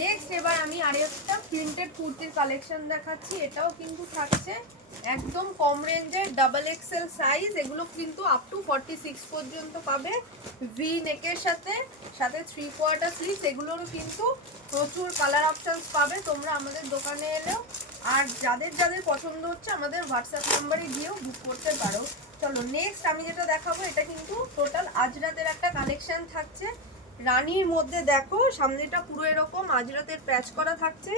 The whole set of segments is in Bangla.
নেক্সট এবার আমি আরেকটা প্রিন্টেড কুর্তির কালেকশন দেখাচ্ছি। এটাও কিন্তু থাকছে একদম কম রেঞ্জের, ডাবল এক্সেল সাইজ। এগুলো কিন্তু আপ টু 46 পর্যন্ত পাবে। ভি নেকের সাথে সাথে 3/4 স্লিভস। এগুলোরও কিন্তু প্রচুর কালার অপশনস পাবে তোমরা আমাদের দোকানে এলেও। আর যাদের যাদের পছন্দ হচ্ছে আমাদের হোয়াটসঅ্যাপ নাম্বারে গিয়েও বুক করতে পারো। চলো নেক্সট আমি যেটা দেখাবো, এটা কিন্তু টোটাল আজরাতের একটা কালেকশন থাকছে। রানীর মধ্যে দেখো, সামনেটা পুরো এরকম আজরাতের প্যাচ করা থাকছে,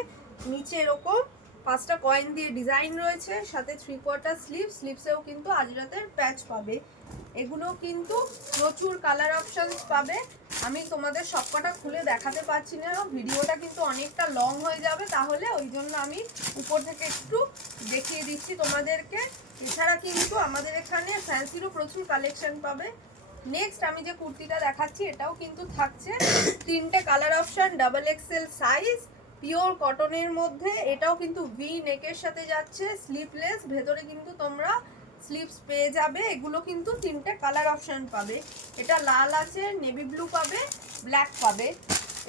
নিচে এরকম 5টা কয়েন দিয়ে ডিজাইন রয়েছে, সাথে 3/4 স্লিভসেও কিন্তু আজরাতের প্যাচ পাবে। এগুলো কিন্তু প্রচুর কালার অপশনস পাবে। আমি তোমাদের সবকটা খুলে দেখাতে পারছি না, ভিডিওটা কিন্তু অনেকটা লং হয়ে যাবে, তাহলে ওই জন্য আমি উপর থেকে একটু দেখিয়ে দিচ্ছি তোমাদেরকে। এছাড়া কিন্তু আমাদের এখানে ফ্যান্সিরও প্রচুর কালেকশন পাবে। নেক্সট আমি যে কুর্তিটা দেখাচ্ছি, এটাও কিন্তু থাকছে 3টে colour option, double XL size, pure কটনের মধ্যে। এটাও কিন্তু ভি নেকের সাথে যাচ্ছে, স্লিভলেস, ভেতরে কিন্তু তোমরা স্লিভস পেয়ে যাবে। এগুলো কিন্তু 3টে কালার অপশন পাবে। এটা লাল আছে, নেভি ব্লু পাবে, ব্ল্যাক পাবে।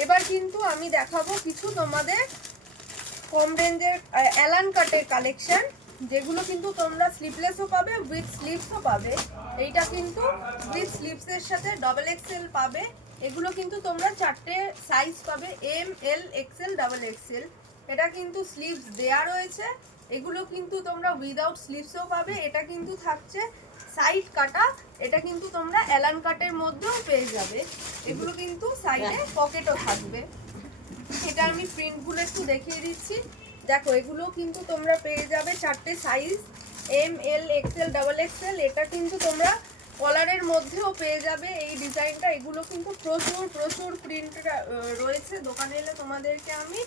এবার কিন্তু আমি দেখাবো কিছু তোমাদের কম রেঞ্জের অ্যালান কাটের কালেকশন, যেগুলো কিন্তু তোমরা স্লিভলেসও পাবে, উইথ স্লিভসও পাবে। এইটা কিন্তু উইথ স্লিভসের সাথে ডাবল এক্সেল পাবে। এগুলো কিন্তু তোমরা 4টে সাইজ পাবে, এম, এল, এক্সেল, ডাবল এক্সেল। এটা কিন্তু স্লিভস দেয়া রয়েছে। এগুলো কিন্তু তোমরা উইদাউট স্লিভসও পাবে। এটা কিন্তু থাকছে সাইড কাটা। এটা কিন্তু তোমরা অ্যালান কাটের মধ্যেও পেয়ে যাবে। এগুলো কিন্তু সাইডে পকেটও থাকবে। এটা আমি প্রিন্টগুলো একটু দেখিয়ে দিচ্ছি। দেখো, এগুলো কিন্তু তোমরা পেয়ে যাবে 4টে সাইজ, এম, এল, এক্সেল, ডাবল এক্সেল। এটা কিন্তু তোমরা কলারের মধ্যেও পেয়ে যাবে এই ডিজাইনটা। এগুলো কিন্তু প্রচুর প্রচুর প্রিন্ট রয়েছে। দোকানে এলে তোমাদেরকে আমি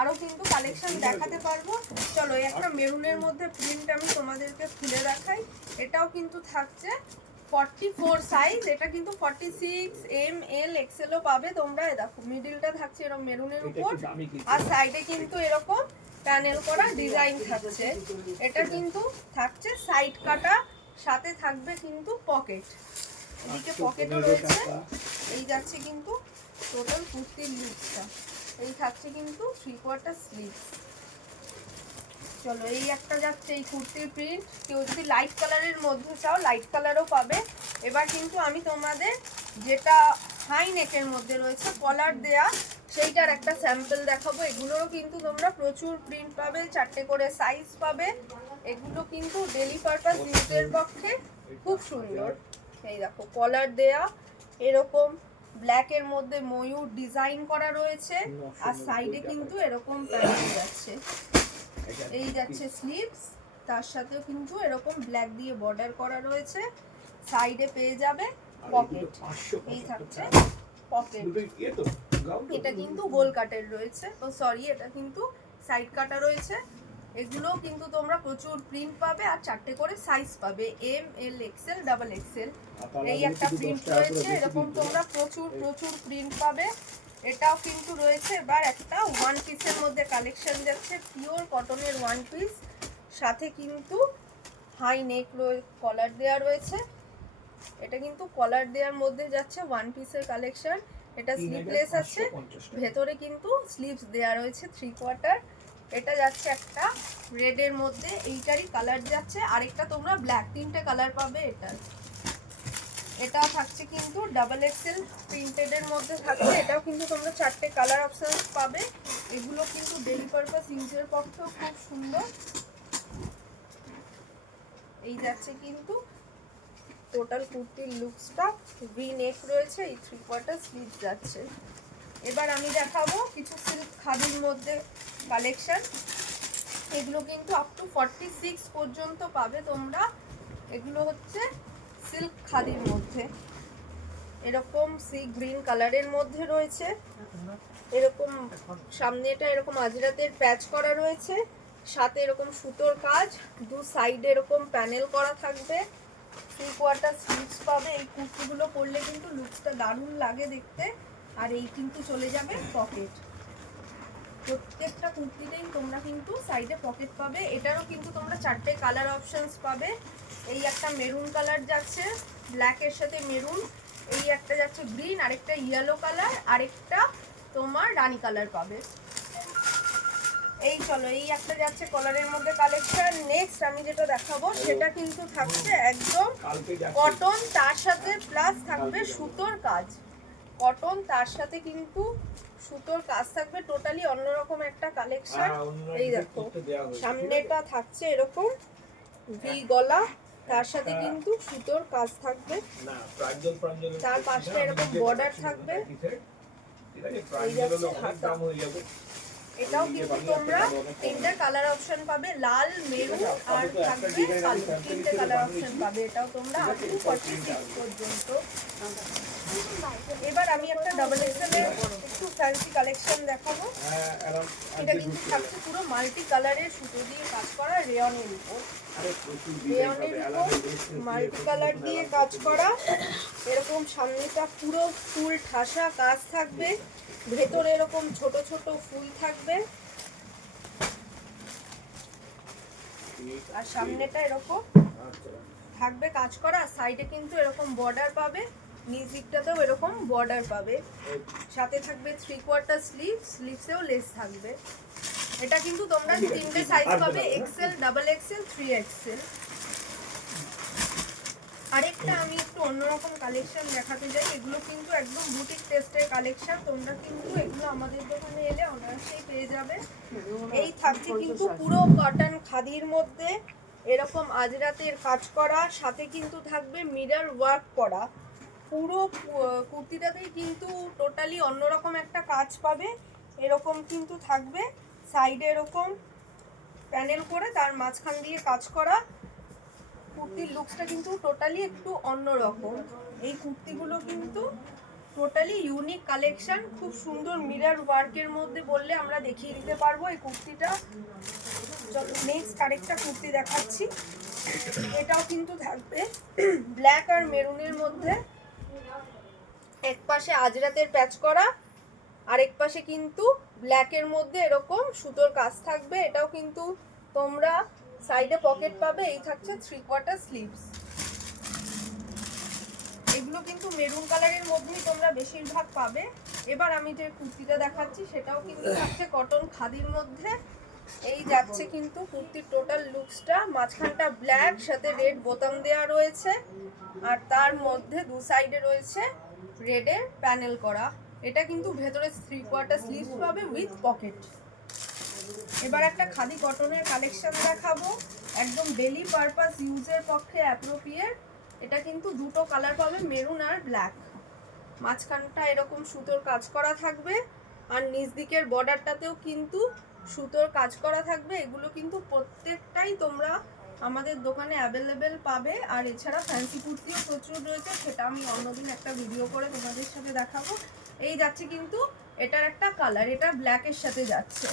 আরও কিন্তু কালেকশন দেখাতে পারবো। চলো, এই একটা মেরুনের মধ্যে প্রিন্ট আমি তোমাদেরকে খুলে দেখাই। এটাও কিন্তু থাকছে 44 সাইজ। এটা কিন্তু 46, এম, এল, এক্সেলও পাবে তোমরা। দেখো, মিডিলটা থাকছে এরকম মেরুনের উপর, আর সাইডে কিন্তু এরকম প্যানেল করা ডিজাইন থাকছে। এটা কিন্তু থাকছে সাইড কাটা, সাথে থাকবে কিন্তু পকেট। এদিকে পকেটও রয়েছে। এই যাচ্ছে কিন্তু টোটাল কুর্তির লুকটা। এই থাকছে কিন্তু 3/4 স্লিভ। চলো, এই একটা যাচ্ছে এই কুর্তির প্রিন্ট। কেউ যদি লাইট কালারের মধ্যে চাও, লাইট কালারও পাবে। এবার কিন্তু আমি তোমাদের যেটা হাই নেকের মধ্যে রয়েছে কলার দেয়া, সেইটার একটা স্যাম্পল দেখাবো। এগুলোরও কিন্তু তোমরা প্রচুর প্রিন্ট পাবে, 4টে করে সাইজ পাবে। এগুলো কিন্তু ডেলি পারপাস ইউজের পক্ষে খুব সুন্দর। এই দেখো, কলার দেয়া, এরকম ব্ল্যাকের মধ্যে ময়ূর ডিজাইন করা রয়েছে, আর সাইডে কিন্তু এরকম প্যানেল যাচ্ছে। এই যাচ্ছে স্লিভস, তার সাথেও কিন্তু এরকম ব্ল্যাক দিয়ে বর্ডার করা রয়েছে। সাইডে পেয়ে যাবে পকেট। এই থাকছে পকেট। এটা কিন্তু গোল কাটের রয়েছে, ও সরি, এটা কিন্তু সাইড কাটা রয়েছে। এগুলো কিন্তু তোমরা প্রচুর প্রিন্ট পাবে, আর 4টে করে সাইজ পাবে, এম, এল, এক্সেল, ডাবল এক্সেল। এই একটা প্রিন্ট রয়েছে, এরকম তোমরা প্রচুর প্রচুর প্রিন্ট পাবে। এটাও কিন্তু রয়েছে। এবার একটা ওয়ান পিসের মধ্যে কালেকশন যাচ্ছে, পিওর কটনের ওয়ান পিস, সাথে কিন্তু হাই নেক কলার দেওয়া রয়েছে। এটা কিন্তু কলার দেওয়ার মধ্যে যাচ্ছে ওয়ান পিসের কালেকশন। এটা স্লিভলেস আছে, ভেতরে কিন্তু স্লিভস দেওয়া রয়েছে 3/4। এটা যাচ্ছে একটা রেডের মধ্যে, এইটারই কালার যাচ্ছে আরেকটা তোমরা ব্ল্যাক, 3টে কালার পাবে এটার। এটাও থাকছে কিন্তু ডাবল এক্সেল প্রিন্টেডের মধ্যে থাকছে। এটাও কিন্তু তোমরা 4টে কালার অপশনস পাবে। এগুলো কিন্তু ডেলি পারপাস ইউজের পক্ষেও খুব সুন্দর। এই যাচ্ছে কিন্তু টোটাল কুর্তির লুকসটা। ভি নেক রয়েছে, এই 3/4 স্লিভ যাচ্ছে। এবার আমি দেখাবো কিছু সিল্ক খাদির মধ্যে কালেকশন। এগুলো কিন্তু আপ টু 46 পর্যন্ত পাবে তোমরা। এগুলো হচ্ছে সিল্ক খাদির মধ্যে, এরকম সি গ্রিন কালারের মধ্যে রয়েছে। এরকম সামনেটা এরকম আজরাতের প্যাচ করা রয়েছে, সাথে এরকম সুতোর কাজ, দু সাইডে এরকম প্যানেল করা থাকবে, 3/4 স্লিভস পাবে। এই কুর্তিগুলো পরলে কিন্তু লুকসটা দারুণ লাগে দেখতে। আর এই কিন্তু চলে যাবে পকেট। প্রত্যেকটা কুর্তিতেই তোমরা কিন্তু সাইডে পকেট পাবে। এটারও কিন্তু তোমরা 4টে কালার অপশনস পাবে। এই একটা মেরুন কালার যাচ্ছে ব্ল্যাকের সাথে মেরুন, এই একটা যাচ্ছে গ্রিন, আরেকটা ইয়েলো কালার, আরেকটা তোমার রানী কালার পাবে। এই চলো, এই একটা যাচ্ছে কলারের মধ্যে কালেকশন। নেক্সট আমি যেটা দেখাবো সেটা কিন্তু থাকছে একদম কটন, তার সাথে প্লাস থাকবে সুতোর কাজ। কটন তার সাথে কিন্তু সুতোর কাজ থাকবে, টোটালি অন্যরকম একটা কালেকশন। এই দেখো সামনেটা থাকছে এরকম ভি গলা, তার সাথে কিন্তু সুতোর কাজ থাকবে, তার পাশে এরকম বর্ডার থাকবে। এই যাচ্ছে হাতা। এটাও কিন্তু তোমরা তিনটে কালার অপশন পাবে, লাল, মেরুন আর থাকবে কালো, তিনটে কালার অপশন পাবে। এটাও তোমরা আপ টু 46 পর্যন্ত। এবার আমি একটা ডাবল এক্সেল এর একটু ফ্যান্সি কালেকশন দেখাবো। এটা কিন্তু থাকছে পুরো মাল্টি কালারের সুতো দিয়ে কাজ করা, রেয়নের উপর। রেয়নের উপর মাল্টি কালার দিয়ে কাজ করা, এরকম সামনেটা পুরো ফুল ঠাসা কাজ থাকবে, ভেতরে এরকম ছোট ছোট ফুল থাকবে, আর সামনেটা এরকম থাকবে কাজ করা। সাইডে কিন্তু এরকম বর্ডার পাবে, নিচ দিকটাতেও এরকম বর্ডার পাবে, সাথে থাকবে 3/4 স্লিভ, স্লিভসেও লেস থাকবে। এটা কিন্তু তোমরা তিনটে সাইজ পাবে, এক্সেল, ডাবল এক্সেল, 3XL। আরেকটা আমি একটু অন্যরকম কালেকশন দেখাতে চাই। এগুলো কিন্তু একদম বুটিক টেস্টের কালেকশন, তোমরা কিন্তু এগুলো আমাদের দোকানে এলে অনায়াসেই পেয়ে যাবে। এই থাকছে কিন্তু পুরো কটন খাদির মধ্যে এরকম আজরাতের কাজ করা, সাথে কিন্তু থাকবে মিরর ওয়ার্ক করা। পুরো কুর্তিটাতেই কিন্তু টোটালি অন্যরকম একটা কাজ পাবে, এরকম কিন্তু থাকবে সাইডে এরকম প্যানেল করে, তার মাঝখান দিয়ে কাজ করা। কুর্তির লুকসটা কিন্তু টোটালি একটু অন্যরকম। এই কুর্তিগুলো কিন্তু টোটালি ইউনিক কালেকশন, খুব সুন্দর মিরর ওয়ার্কের মধ্যে বললে আমরা দেখিয়ে দিতে পারবো এই কুর্তিটা। চলো নেক্সট আরেকটা কুর্তি দেখাচ্ছি। এটাও কিন্তু থাকবে ব্ল্যাক আর মেরুনের মধ্যে, এক পাশে আজরাতের প্যাচ করা, আরেক পাশে কিন্তু ব্ল্যাকের মধ্যে এরকম সুতোর কাজ থাকবে। এটাও কিন্তু তোমরা সাইডে পকেট পাবে। এই থাকছে 3/4 স্লিভস। এগুলো কিন্তু মেরুন কালারের মধ্যেই তোমরা বেশিরভাগ পাবে। এবার আমি যে কুর্তিটা দেখাচ্ছি সেটাও কিন্তু থাকছে কটন খাদির মধ্যে। এই যাচ্ছে কিন্তু কুর্তির টোটাল লুকসটা, মাঝখানটা ব্ল্যাক, সাথে রেড বোতাম দেওয়া রয়েছে, আর তার মধ্যে দু সাইডে রয়েছে রেডের প্যানেল করা। এটা কিন্তু ভেতরে 3/4 স্লিভস পাবে উইথ পকেট। এবার একটা খাদি কটনের কালেকশন দেখাবো, একদম ডেলি পারপাস ইউজের পক্ষে অ্যাপ্রোপ্রিয়েট। এটা কিন্তু দুটো কালার পাবে, মেরুন আর ব্ল্যাক। মাঝখানটা এরকম সুতোর কাজ করা থাকবে, আর নিচ দিকের বর্ডারটাতেও কিন্তু সুতোর কাজ করা থাকবে। এগুলো কিন্তু প্রত্যেকটাই তোমরা আমাদের দোকানে অ্যাভেলেবেল পাবে। আর এছাড়া ফ্যান্সি কুর্তিও প্রচুর রয়েছে, সেটা আমি অন্যদিন একটা ভিডিও করে তোমাদের সাথে দেখাবো। এই যাচ্ছে কিন্তু এটার একটা কালার, এটা ব্ল্যাকের সাথে যাচ্ছে।